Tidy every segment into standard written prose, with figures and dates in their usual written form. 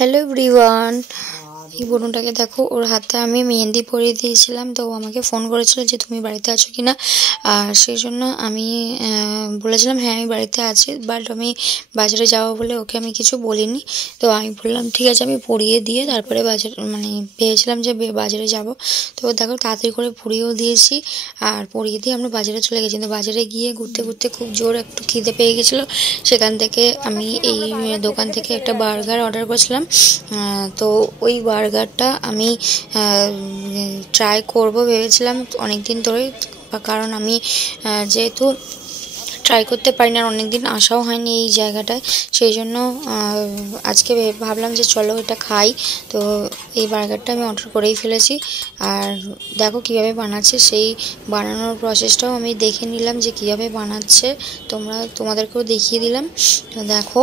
Hello everyone. এই বোনটাকে দেখো, ওর হাতে আমি মেহেন্দি পরিয়ে দিয়েছিলাম। তো ও আমাকে ফোন করেছিল যে তুমি বাড়িতে আছো কিনা। আর সেই জন্য আমি বলেছিলাম হ্যাঁ আমি বাড়িতে আছি, বাট আমি বাজারে যাবো বলে ওকে আমি কিছু বলিনি। তো আমি বললাম ঠিক আছে, আমি পরিয়ে দিয়ে তারপরে ভেবেছিলাম যে বাজারে যাব। তো দেখো তাড়াতাড়ি করে পরিয়েও দিয়েছি, আর পরিয়ে দিয়ে আমরা বাজারে চলে গেছি। কিন্তু বাজারে গিয়ে ঘুরতে ঘুরতে খুব জোর একটু খিদে পেয়ে গেছিলো। সেখান থেকে আমি এই দোকান থেকে একটা বার্গার অর্ডার করেছিলাম। তো ওই বার্গারটা আমি ট্রাই করব ভেবেছিলাম অনেক দিন ধরে, কারণ আমি যেহেতু ট্রাই করতে পারি না, অনেক দিন আসাও হয়নি এই জায়গাটায়, সেই জন্য আজকে ভাবলাম যে চলো এটা খাই। তো এই বার্গারটা আমি অর্ডার করেই ফেলেছি। আর দেখো কীভাবে বানাচ্ছে, সেই বানানোর প্রসেসটাও আমি দেখে নিলাম যে কীভাবে বানাচ্ছে, তোমাদেরকেও দেখিয়ে দিলাম। তো দেখো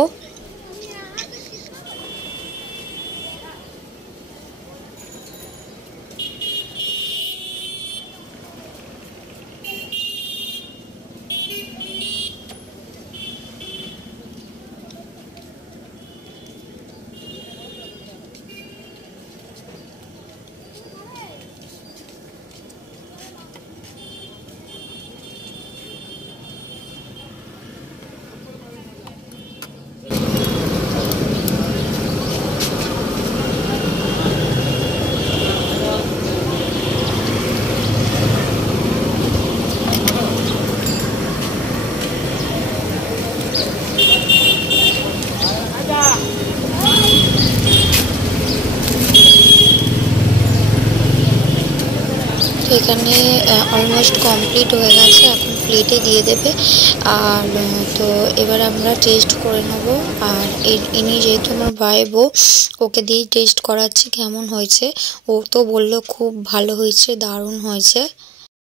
তো এখানে অলমোস্ট কমপ্লিট হয়ে গেছে, এখন প্লেটে দিয়ে দেবে। আর তো এবার আমরা টেস্ট করে নেব। আর ইনি যেহেতু আমার ভাই বউ, ওকে দিয়েই টেস্ট করাচ্ছি কেমন হয়েছে। ও তো বললো খুব ভালো হয়েছে, দারুণ হয়েছে।